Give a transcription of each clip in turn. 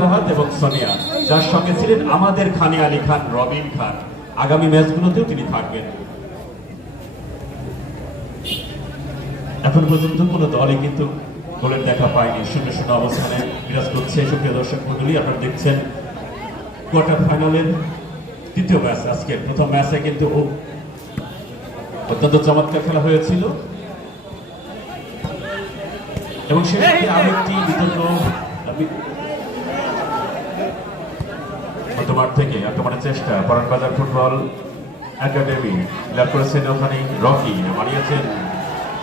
রাহাত এবং সোনিয়া যার সঙ্গে ছিলেন আমাদের খানে আলী খান, রবিন খান। আগামী ম্যাচগুলোতেও তিনি থাকবেন। এখন পর্যন্ত কোনো দলই কিন্তু গোলের দেখা পায়নি। শূন্য শূন্য অবস্থানে বিরাজ করছে। সুপ্রিয় দর্শক মন্ডলী আপনারা দেখছেন কোয়ার্টার ফাইনালের দ্বিতীয় ম্যাচ আজকের। প্রথম ম্যাচে কিন্তু অত্যন্ত চমৎকার খেলা হয়েছিল। এবং সেক্ষেত্রে আরেকটি বিতর্ক মধ্যমাঠ থেকে আক্রমণের চেষ্টা পরান বাজার ফুটবল একাডেমি লাভ করেছেন ওখানে রকি মারিয়েছেন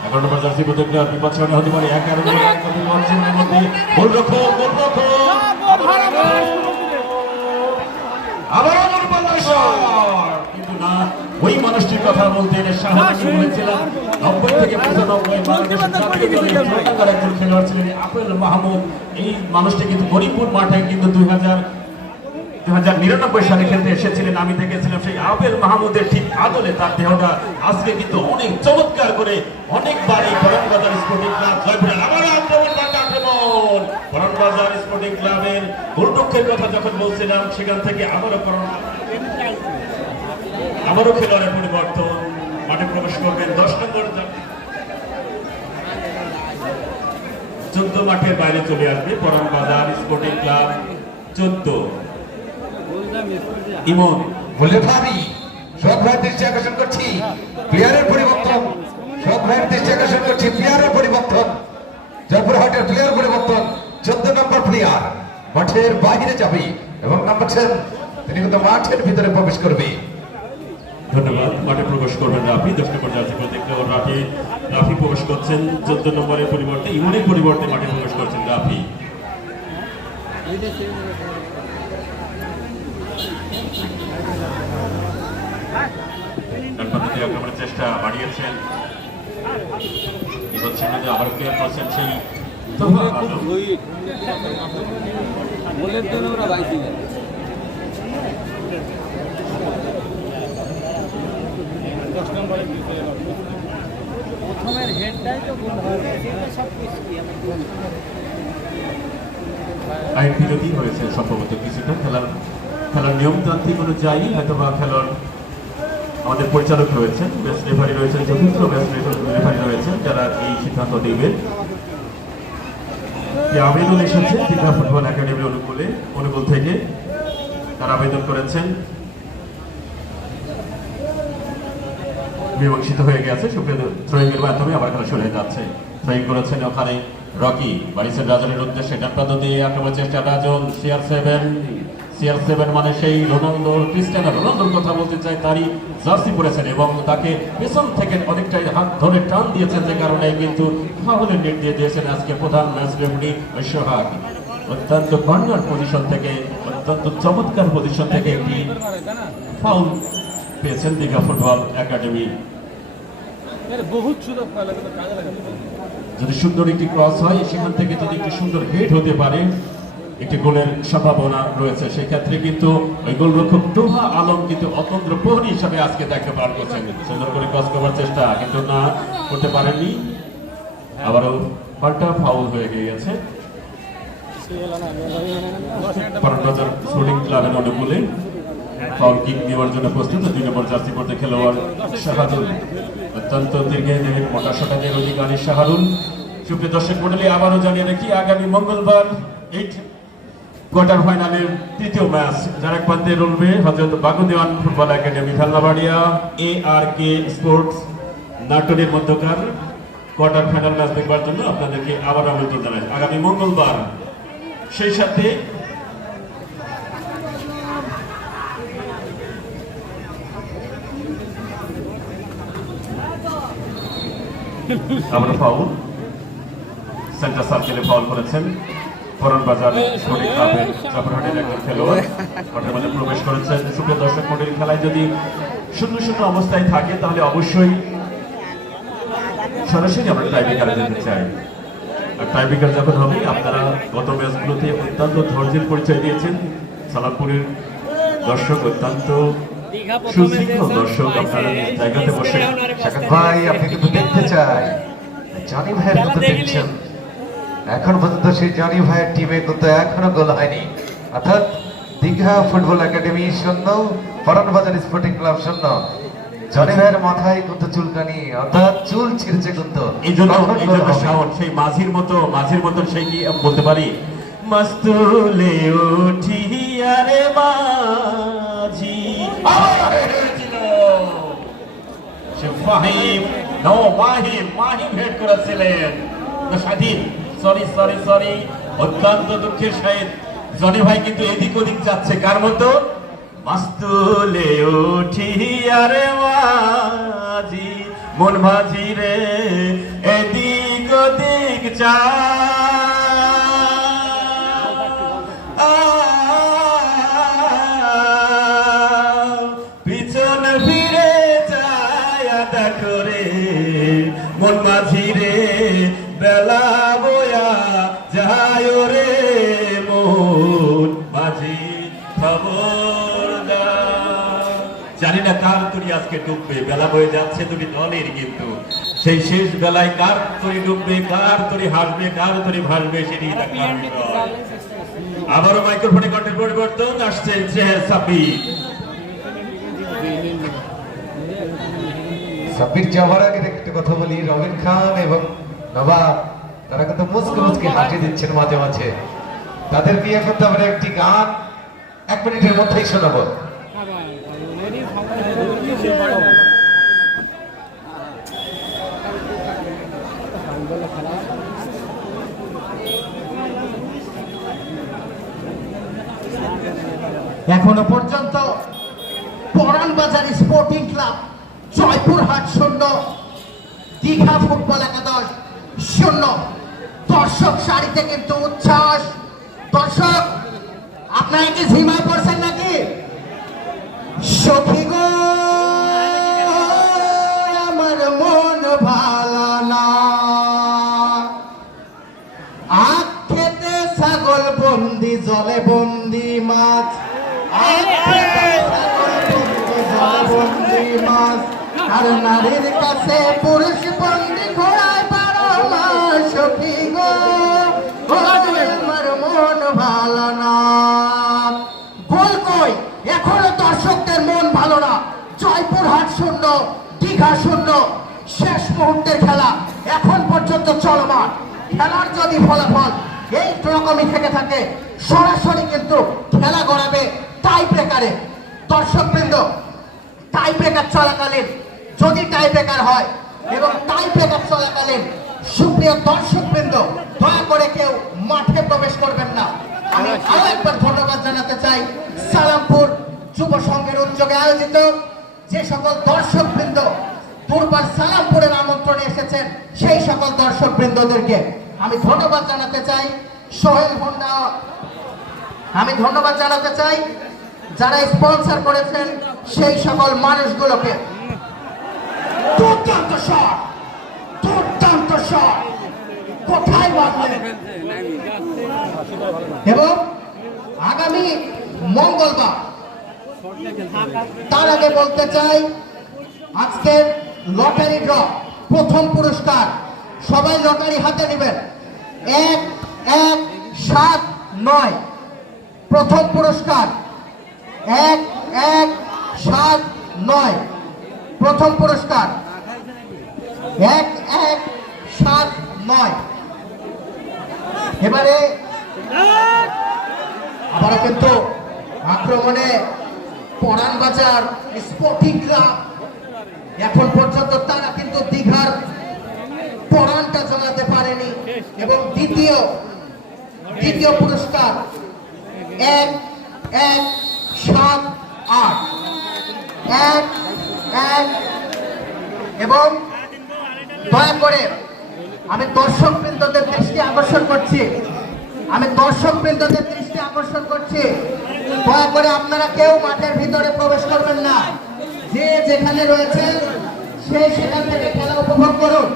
এগারো নম্বর জার্সি প্রতিজ্ঞা বিপদ সামনে হতে পারে এগারো নম্বর মধ্যে গোল রক্ষক গোল রক্ষক! আবারও কিন্তু না ওই মানুষটির কথা বলতে সাহায্য বলেছিলাম নব্বই থেকে পঁচানব্বই একজন খেলোয়াড় ছিলেন আপেল মাহমুদ। এই মানুষটি কিন্তু হরিপুর মাঠে কিন্তু দুই হাজার নিরানব্বই সালে খেলতে এসেছিলেন, আমি দেখেছিলাম সেই আবেল মাহমুদের ঠিক আদলে তার দেহটা আজকে কিন্তু অনেক চমৎকার করে অনেকবার এই বরণবাজার স্পোর্টিং ক্লাব জয়পুরে আবার আক্রমণ আক্রমণ। স্পোর্টিং ক্লাবের গোলরক্ষের কথা যখন বলছিলাম, সেখান থেকে আবারও করণ আবারও খেলোয়াড়ের পরিবর্তন, মাঠে প্রবেশ করবেন দশ নম্বর চোদ্দ মাঠের বাইরে চলে আসবে পরান স্পোর্টিং ক্লাব, চোদ্দ। ইমন বলে ভাবি সব ভাইয়ের দৃষ্টি আকর্ষণ করছি, প্লেয়ারের পরিবর্তন। সব ভাইয়ের দৃষ্টি আকর্ষণ করছি, প্লেয়ারের পরিবর্তন। জয়পুরহাটের প্লেয়ার পরিবর্তন, চোদ্দ নম্বর প্লেয়ার। মাঠের বাইরে যাবে এবং নাম্বার টেন তিনি কিন্তু মাঠের ভিতরে প্রবেশ করবে। ধন্যবাদ, মাঠে প্রবেশ করবেন রাফি দশ নম্বর জার্সি পরে দেখতে রাফি রাফি প্রবেশ করছেন। চোদ্দ নম্বরের পরিবর্তে, ইমনের পরিবর্তে মাঠে প্রবেশ করছেন রাফি। আক্রমণের চেষ্টা বাড়িয়েছেন এবার সামনে যে আবার ক্লিয়ার করছেন সেই গোলের জন্য ওরা বাইসি যায় প্রথমের হেডটাই তো গোল সব কিছু আইন বিরোধী হয়েছে সম্ভবত কিছুটা। খেলার খেলার নিয়মতান্ত্রিক অনুযায়ী হয়তো বা খেলার আমাদের পরিচালক রয়েছেন বেস্ট রেফারি রয়েছেন চতুর্থ বেস্ট রেফারি রয়েছেন, যারা এই সিদ্ধান্ত দেবেন। আবেদন এসেছে দীঘা ফুটবল একাডেমির অনুকূলে, অনুকূল থেকে। তারা আবেদন করেছেন। মীমাংসিত হয়ে গেছে, সুপ্রিয় থ্রোয়িং মাধ্যমে আবার খেলা হয়ে যাচ্ছে। থ্রোয়িং করেছেন ওখানে রকি বাড়িছেন রাজনের উদ্দেশ্যে ডান দিয়ে আক্রমণ চেষ্টা Rajan CR seven CR seven মানে সেই রোনালদো ক্রিস্টিয়ানো রোনালদোর কথা বলতে চাই তারই জার্সি পরেছেন এবং তাকে পেছন থেকে অনেকটাই হাত ধরে টান দিয়েছেন যে কারণে কিন্তু ফাউলের নেট দিয়ে দিয়েছেন আজকে প্রধান ম্যাচ রেফারি সোহাগ। অত্যন্ত কর্নার পজিশন থেকে, অত্যন্ত চমৎকার পজিশন থেকে একটি ফাউল পেয়েছেন দীঘা ফুটবল একাডেমি। যদি সুন্দর একটি ক্রস হয়, সেখান থেকে যদি একটি সুন্দর হেড হতে পারে একটি গোলের সম্ভাবনা রয়েছে। সেক্ষেত্রে কিন্তু ওই গোলরক্ষক টোহা আলম কিন্তু অতন্ত্র প্রহরী হিসাবে আজকে দেখতে পার করছেন। সুন্দর করে ক্রস করার চেষ্টা, কিন্তু না, করতে পারেননি। আবারও পাল্টা ফাউল হয়ে গিয়েছে। নেওয়ার জন্য খেলোয়াড় আবারও জানিয়ে রাখি, আগামী মঙ্গলবার এই কোয়ার্টার ফাইনালের তৃতীয় ম্যাচ যারা প্রান্তে রলবে Hazrat বাগুদেওয়ান football academy Bhellabaria A R K sports নাটোরের মধ্যকার কোয়ার্টার ফাইনাল ম্যাচ দেখবার জন্য আপনাদেরকে আবার আমন্ত্রণ জানাই। আগামী মঙ্গলবার সেই সাথে আমরা ফাউল সেন্টার সার্কেলে ফাউল করেছেন। করণ বাজার স্পোর্টিং ক্লাবের চাপরহাটের একজন খেলোয়াড় মাঠের মধ্যে প্রবেশ করেছেন সুপ্রিয় দর্শক মন্ডলীর খেলায় যদি শূন্য শূন্য অবস্থায় থাকে তাহলে অবশ্যই সরাসরি আমরা টাইব্রেকারে যেতে চাই। আর টাইব্রেকার যখন হবে আপনারা গত ম্যাচগুলোতে অত্যন্ত ধৈর্যের পরিচয় দিয়েছেন। সালামপুরের দর্শক অত্যন্ত সুশৃঙ্খল দর্শক আপনারা জায়গাতে বসে। ভাই আপনি কিন্তু দেখতে চাই। জানি ভাইয়ের কিন্তু দেখছেন এখন পর্যন্ত সেই জনি ভাইয়ের টিমে কিন্তু এখনও গোল হয়নি। অর্থাৎ দীঘা ফুটবল একাডেমি শূন্য ফরান বাজার স্পোর্টিং ক্লাব শূন্য। জনি ভাইয়ের মাথায় কিন্তু চুলকানি অর্থাৎ চুল ছিঁড়ছে কিন্তু। এই জন্য এই জন্য শাওন সেই মাঝির মতো মাঝির মতন সেই কি বলতে পারি? মস্তুলে উঠি আরে মাঝি। ফাহিম নো মাহিম মাহিম হেড করেছিলেন স্বাধীন সরি সরি সরি অত্যন্ত দুঃখের সহিত জনি ভাই কিন্তু এদিক ওদিক যাচ্ছে। কার মতো? মাস্তুলে উঠি আরে মাঝি, মন মাঝি রে। এদিক ওদিক চা আজকে ডুববে বেলা বয়ে যাচ্ছে দুটি দলের কিন্তু। সেই শেষ বেলায় কার তরি ডুববে কার তরি হাসবে কার তরি ভাসবে সেটি আবারও মাইক্রোফোনে কণ্ঠের পরিবর্তন আসছে সাব্বির সাব্বির যাওয়ার আগে একটু কথা বলি রবিন খান এবং নবাব তারা কিন্তু মুসকে মুসকে হাসি দিচ্ছেন মাঝে মাঝে। তাদের বিয়ে করতে আমরা একটি গান এক মিনিটের মধ্যেই শোনাবো। এখনও পর্যন্ত পরান বাজার স্পোর্টিং ক্লাব জয়পুরহাট শূন্য, দীঘা ফুটবল একাদশ শূন্য। দর্শক সারিতে কিন্তু উচ্ছ্বাস। দর্শক, আপনারা কি ঝিমায় পড়ছেন নাকি? সখী জলে বন্দি মাছ। আর নারীর কাছে পুরুষ বন্দি ঘোড়ায় মন ভালো না। শূন্য, দীঘা শূন্য, শেষ মুহূর্তের খেলা। এখন পর্যন্ত চলমান। খেলার যদি ফলাফল এই রকমই থেকে থাকে, সরাসরি কিন্তু খেলা গড়াবে টাই ব্রেকারে দর্শকবৃন্দ টাই ব্রেকার চলাকালীন, যদি টাই ব্রেকার হয় এবং টাই ব্রেকার চলাকালীন, সুপ্রিয় দর্শকবৃন্দ, দয়া করে কেউ মাঠে প্রবেশ করবেন না। আমি আরও একবার ধন্যবাদ জানাতে চাই সালামপুর যুব সংঘের উদ্যোগে আয়োজিত যে সকল দর্শকবৃন্দ, দুর্বার সালামপুরের আমন্ত্রণে এসেছেন, সেই সকল দর্শকবৃন্দদেরকে আমি ধন্যবাদ জানাতে চাই সোহেল হোন্ডা। আমি ধন্যবাদ জানাতে চাই যারা স্পন্সর করেছেন সেই সকল মানুষগুলোকে। দুর্দান্ত শট দুর্দান্ত শট। কোথায় এবং আগামী মঙ্গলবার, তার আগে বলতে চাই, আজকের লটারি ড্র প্রথম পুরস্কার সবাই লটারি হাতে নেবেন। এক এক, সাত, নয়। প্রথম পুরস্কার। এক এক, সাত, নয়। প্রথম পুরস্কার। এক এক, সাত, নয়। এবারে আবারও কিন্তু আক্রমণে পরান বাজার স্পোর্টিং ক্লাব। এখন পর্যন্ত তারা কিন্তু দীঘার পরানটা জমাতে পারেনি। এবং দ্বিতীয় দ্বিতীয় পুরস্কার, এক এক, সাত, আট। এক এক, এবং দয়া করে আমি দর্শক বৃন্দদের দৃষ্টি আকর্ষণ করছি। আমি দর্শক বৃন্দদের দৃষ্টি আকর্ষণ করছি। দয়া করে আপনারা কেউ মাঠের ভিতরে প্রবেশ করবেন না। যে যেখানে রয়েছে, সে সেখান থেকে খেলা উপভোগ করুন।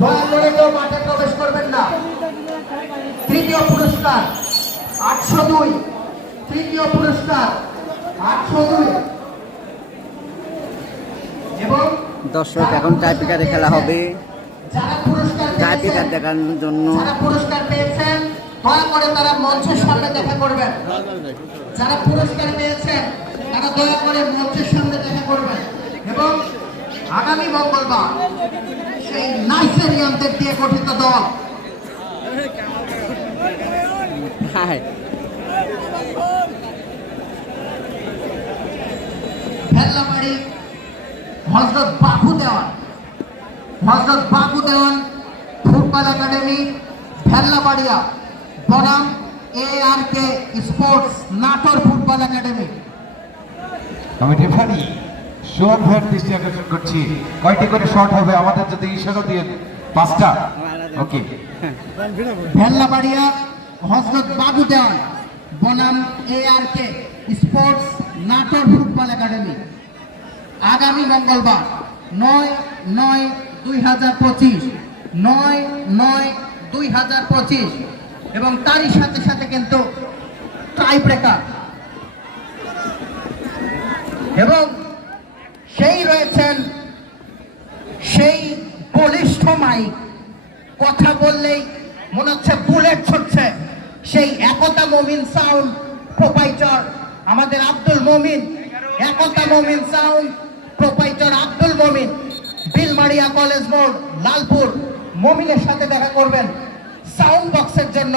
দয়া করে কেউ মাঠে প্রবেশ করবেন না। তৃতীয় পুরস্কার আটশো দুই। তৃতীয় পুরস্কার আটশো দুই। এবং দর্শক এখন টাইপিকারে খেলা হবে। যারা পুরস্কার জাতিটা পেয়েছেন দেখানোর জন্য। পুরস্কার পেয়েছেন দয়া করে তারা মঞ্চের সামনে দেখা করবেন। যারা পুরস্কার পেয়েছেন তারা দয়া করে মঞ্চের সামনে দেখা করবেন। এবং আগামী মঙ্গলবার সেই নাইজেরিয়ানদের দিয়ে গঠিত দল। হ্যাঁ। ভেল্লামারি হজরত বাবু দেওয়ান হজরত বাবু দেওয়ান ফুটবল একাডেমি ভেল্লাবাড়িয়া বনাম A R K sports Natore football academy. আমি রেফারি সোহান ভাইয়ের দৃষ্টি আকর্ষণ করছি। কয়টি করে শর্ট হবে? আমাদের যদি ইশারা দিয়ে পাঁচটা? ওকে। ভেল্লাবাড়িয়া, হজরত বাবু দেওয়ান বনাম A R K sports Natore football academy. আগামী মঙ্গলবার, নয় নয় দুই হাজার পঁচিশ, নয় নয় দুই হাজার পঁচিশ, এবং তারই সাথে সাথে কিন্তু টাই ব্রেকার এবং সেই রয়েছেন সেই বলিষ্ঠ মাইক। কথা বললেই মনে হচ্ছে বুলেট ছুটছে। সেই একতা মমিন সাউন্ড প্রোপাইটর আমাদের আব্দুল মমিন। একতা মমিন sound proprietor Abdul Momin. Bilmaria college মোড়, লালপুর। মমিনের সাথে দেখা করবেন সাউন্ড বক্সের জন্য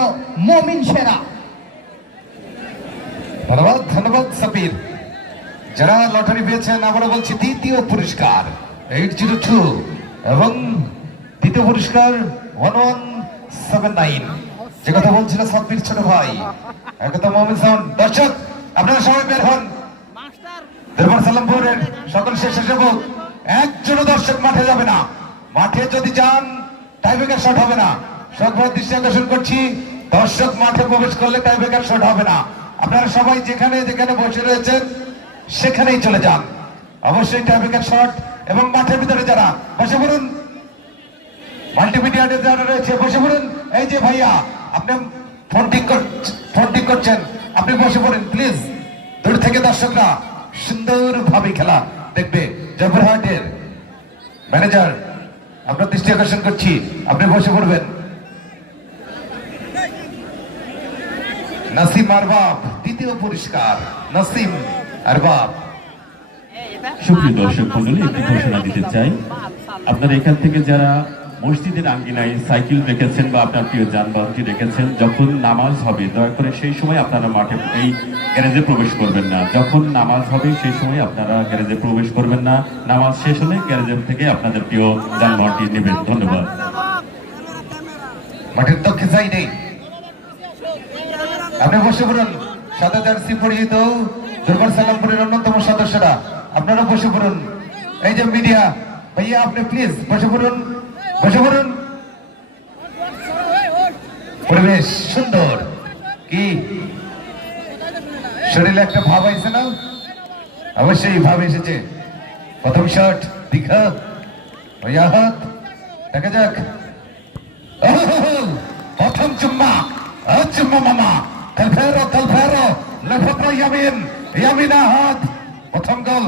মমিন সেরা। ধন্যবাদ ধন্যবাদ সাবির যারা লটারি পেয়েছেন আমরা বলছি, দ্বিতীয় পুরস্কার এইট জিরো টু এবং দ্বিতীয় পুরস্কার ওয়ান ওয়ান সেভেন নাইন যে কথা বলছিল সাব্বির ছোট ভাই একদম দর্শক, আপনারা সবাই বের হন। দরবার সালামপুরের সকল দর্শক মাঠে যাবে না। মাঠে যদি যান টাইব্রেকার শট হবে না। সবার দৃষ্টি আকর্ষণ করছি। দর্শক মাঠে প্রবেশ করলে টাইব্রেকার শট হবে না। আপনারা সবাই যেখানে যেখানে বসে রয়েছেন সেখানেই চলে যান। অবশ্যই টাইব্রেকার শট এবং মাঠের ভিতরে যারা, বসে পড়ুন। মাল্টিমিডিয়াতে যারা রয়েছে, বসে পড়ুন। এই যে ভাইয়া, আপনি ফোন ঠিক করছেন, আপনি বসে পড়ুন প্লিজ দূর থেকে দর্শকরা সুন্দরভাবে খেলা দেখবে। জয়পুরহাটের ম্যানেজার আপনার দৃষ্টি আকর্ষণ করছি, আপনি বসে পড়বেন। নাসিম আরবাব, দ্বিতীয় পুরস্কার, নাসিম। আরবাব সুপ্রিয় দর্শক মন্ডলী একটি ঘোষণা দিতে চাই। আপনারা এখান থেকে যারা মসজিদের আঙ্গিনায় সাইকেল রেখেছেন বা আপনার প্রিয় যানবাহনটি রেখেছেন, যখন নামাজ হবে, দয়া করে সেই সময় আপনারা মাঠে, এই গ্যারেজে প্রবেশ করবেন না। যখন নামাজ হবে, সেই সময় আপনারা গ্যারেজে প্রবেশ করবেন না। নামাজ শেষ হলে গ্যারেজের থেকে আপনাদের প্রিয় যানবাহনটি নেবেন। ধন্যবাদ। মাঠের দক্ষিণ নেই আপনি বসে পড়ুন। সাদা জার্সি পরিহিত। দুর্বার সালামপুরের অন্যতম সদস্যরা, আপনারা বসে পড়ুন। এই যে মিডিয়া, ভাইয়া, আপনি প্লিজ বসে পড়ুন বসে পড়ুন। পরিবেশ সুন্দর। কি? শরীরে একটা ভাব আইছে না? অবশ্যই ভাব এসেছে। প্রথম শট দীঘা। ভাইয়া, হাত। দেখা যাক। প্রথম চুম্মা। চুম্মা মামা। কালফেরো কালফেরো লেফটরা ইয়ামিন ইয়ামিনা হাত প্রথম গোল।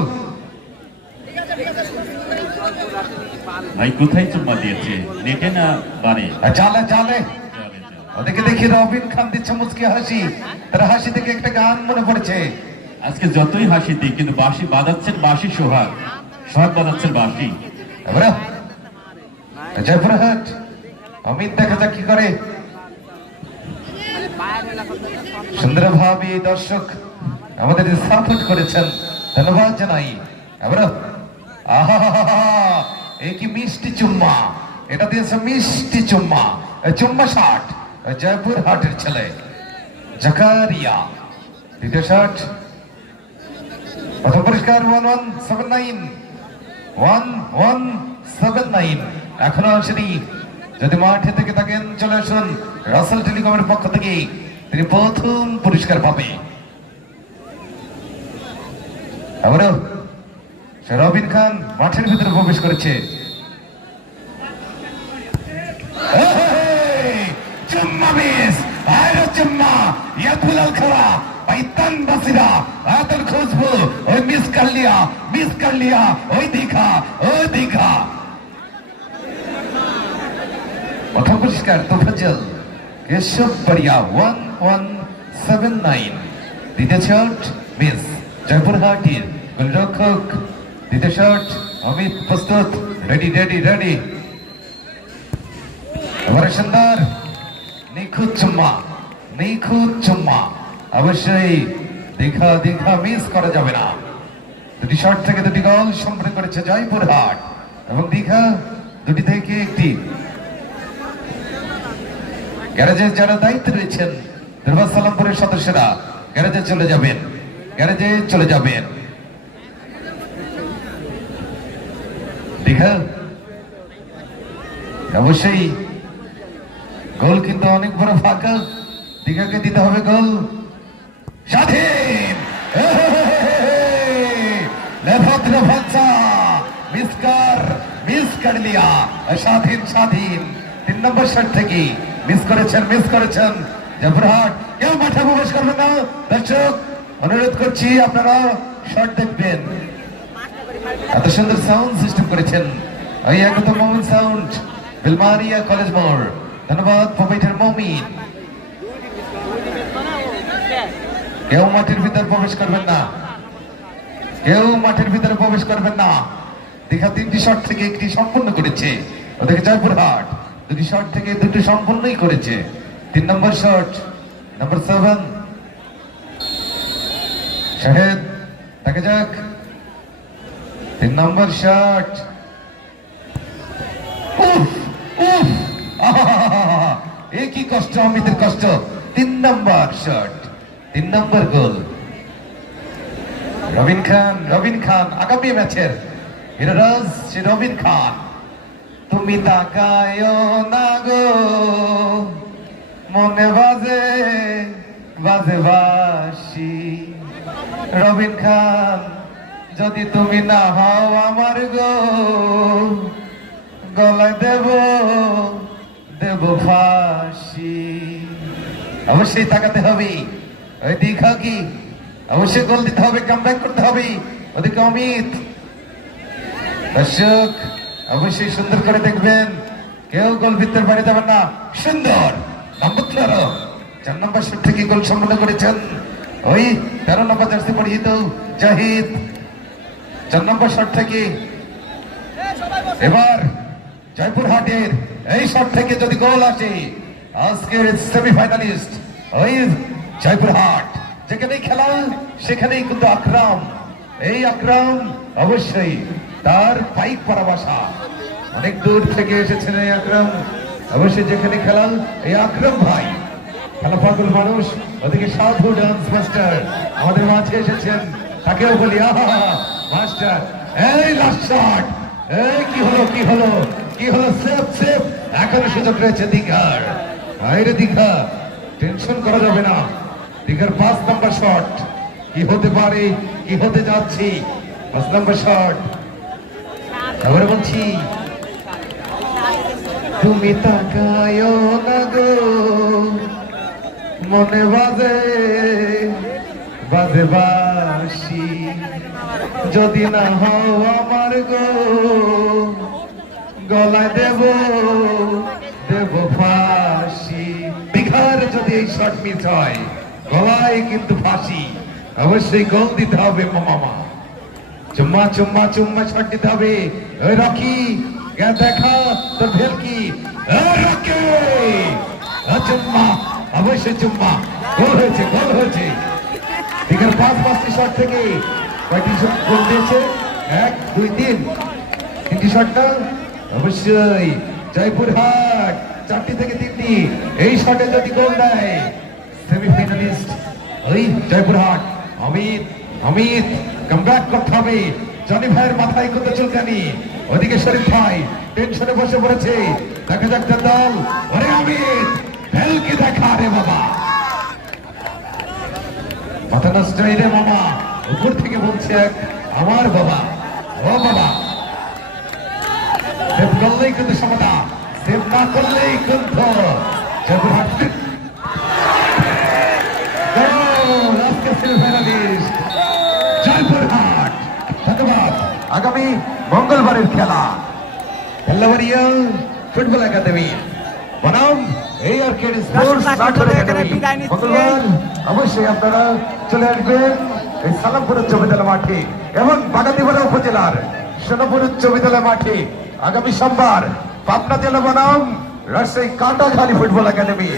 ভাই কোথায় চুম্মা দিয়েছে? নেটে না বারে? জালে জালে। দেখি রবিন খান দিচ্ছে মুচকি হাসি। তার হাসি থেকে একটা গান মনে পড়েছে। আজকে যতই হাসি দিই কিন্তু বাঁশি বাজাচ্ছেন বাঁশি সোহাগ। সোহাগ বাজাচ্ছেন বাঁশি। জয়পুরহাট অমিত দেখা যাক কি করে। সুন্দরভাবে দর্শক আমাদের সাপোর্ট করেছেন। ধন্যবাদ জানাই। এবার আহা এ কি মিষ্টি চুম্মা। এটা দিয়েছে মিষ্টি চুম্মা। চুম্মা শার্ট জয়পুর হাটের ছেলে। জাকারিয়া, দ্বিতীয় শার্ট। প্রথম পরিষ্কার one one seven nine one one seven nine এখনও আসেনি। যদি মাঠে থেকে থাকেন, চলে আসুন। রাসেল টেলিকমের পক্ষ থেকে তিনি প্রথম পুরস্কার পাবে। আবারও রবিন খান মাঠের ভিতরে প্রবেশ করেছে। এই, চুম্মা মিস! আরে চুম্মা! ইয়াকুলাল খরা পাইতান বাসিরা! আতল খুশবু ওই মিস কর লিয়া মিস কর লিয়া ওই দিখা ওই দিখা প্রথম পুরস্কার তোফাজল কেশব বড়িয়া ওয়ান ওয়ান সেভেন নাইন দ্বিতীয় মিস। জয়পুরহাটির গোলরক্ষক দ্বিতীয় অমিত প্রস্তুত রেডি রেডি রেডি সুন্দর, নিখুঁত চুম্মা নিখুঁত চুম্মা। অবশ্যই দীঘা দীঘা মিস করা যাবে না। দুটি শট থেকে দুটি গোল সম্পন্ন করেছে জয়পুরহাট এবং দীঘা দুটি থেকে একটি। গ্যারেজের যারা দায়িত্বে রয়েছেন দুর্বা সালামপুরের সদস্যরা গ্যারেজে চলে যাবেন। গ্যারেজে চলে যাবেন। অবশ্যই গোল কিন্তু অনেক বড় ফাঁকা। দীঘাকে দিতে হবে গোল। স্বাধীন স্বাধীন স্বাধীন। তিন নম্বর শট থেকে মিস করেছেন মিস করেছেন। জবরহাট কেউ মাঠে প্রবেশ করবেন না। দর্শক অনুরোধ করছি, আপনারা শর্ট দেখবেন। এত সুন্দর সাউন্ড সিস্টেম করেছেন। ওই একদম মোমেন্ট সাউন্ড বিলমারিয়া কলেজ মোড়। ধন্যবাদ প্রোপাইটার মমিন। কেউ মাঠের ভিতর প্রবেশ করবেন না। কেউ মাঠের ভিতরে প্রবেশ করবেন না। দীঘা তিনটি শট থেকে একটি সম্পূর্ণ করেছে। ওদিকে জয়পুরহাট দুটি শট থেকে দুটি সম্পূর্ণই করেছে। তিন নম্বর শট নম্বর সেভেন শাহেদ দেখা যাক। তিন নম্বর শট উফ কষ্ট, অমিতের কষ্ট। তিন নম্বর শট তিন নম্বর গোল। রবিন খান রবিন খান, আগামী ম্যাচের হিরোরাজ সে রবিন খান। তুমি তাকায় না গো। মনে বাজে বাজে বাসি রবিন খান, যদি তুমি না হও আমার গো, গলায় দেব দেব ফাঁসি। অবশ্যই তাকাতে হবে। ওই দীঘা কি অবশ্যই গোল দিতে হবে কামব্যাক করতে হবে। ওদিকে অমিত। দর্শক, অবশ্যই সুন্দর করে দেখবেন। কেউ গোল ভিতর বাড়ি যাবেন না। সুন্দর। নম্বর চার নম্বর শট থেকে গোল সম্পন্ন করেছেন ওই তেরো নম্বর জার্সি পরিহিত জাহিদ চার নম্বর শট থেকে। এবার জয়পুরহাটের এই শট থেকে যদি গোল আসে, আজকের সেমিফাইনালিস্ট ওই জয়পুরহাট। যেখানেই খেলা, সেখানেই কিন্তু আকরাম। এই আকরাম অবশ্যই তার পাইক পরা বাসা। অনেক দূর থেকে এসেছেন এই আকরাম। অবশ্যই যেখানে খেলা এই আকরাম ভাই। খেলা মানুষ, ওদিকে সাধু ডান্স মাস্টার আমাদের মাঝে এসেছেন, তাকেও বলি, আহা মাস্টার এই লাস্ট এই কি হলো কি হলো কি হলো সেফ সেফ এখনও সুযোগ রয়েছে দীঘার, বাইরে দীঘা টেনশন করা যাবে না, দীঘার পাঁচ নাম্বার শট কি হতে পারে, কি হতে যাচ্ছি, পাঁচ নাম্বার শট আবার বলছি, তুমি তাকায় না গো। মনে বাজে বাজে বাসি যদি না হও আমার গো, গলায় দেব দেব ফাঁসি। বিঘার যদি এই শট মিস হয়, গলায় কিন্তু ফাঁসি। অবশ্যই গোল দিতে হবে মামা চুম্মা চুম্মা চুম্মা শট দিতে হবে। রকি দেখা, তোর ভেলকি। রকি চুম্মা। অবশ্যই চুম্মা। গোল হয়েছে গোল হয়েছে। বিকেল পাঁচ পাঁচটি শট থেকে কয়টি শট গোল দিয়েছে? এক, দুই, তিন। তিনটি শটটা অবশ্যই। জয়পুরহাট চারটি থেকে তিনটি। এই শটে যদি গোল দেয় সেমিফাইনালিস্ট ওই জয়পুরহাট অমিত অমিত কামব্যাক করতে হবে। জনি ভাইয়ের মাথায় কিন্তু চুলকানি ওদিকে শরীফ ভাই টেনশনে বসে পড়েছে। দেখা যাক দল। ওরে অমিত! ভেলকে দেখা রে বাবা। মাথা রে মামা উপর থেকে বলছে এক, আমার বাবা, ও বাবা। সেভ করলেই কিন্তু সমতা সেভ না করলেই কিন্তু ধন্যবাদ। আগামী মঙ্গলবারের খেলা। খেল্লাবাড়িয়া ফুটবল একাডেমি। এই আর্কেড স্পোর্টস দর্শক, একাডেমি বন্ধুগণ অবশ্যই আপনারা চলে আসবেন এই সালামপুর উচ্চ বিদ্যালয় মাঠে এবং বাগাতিপাড়া উপজেলার সোনাপুর উচ্চ বিদ্যালয় মাঠে। আগামী সোমবার পাবনা জেলা বনাম রাজশাহী কাটাখালী ফুটবল একাডেমি।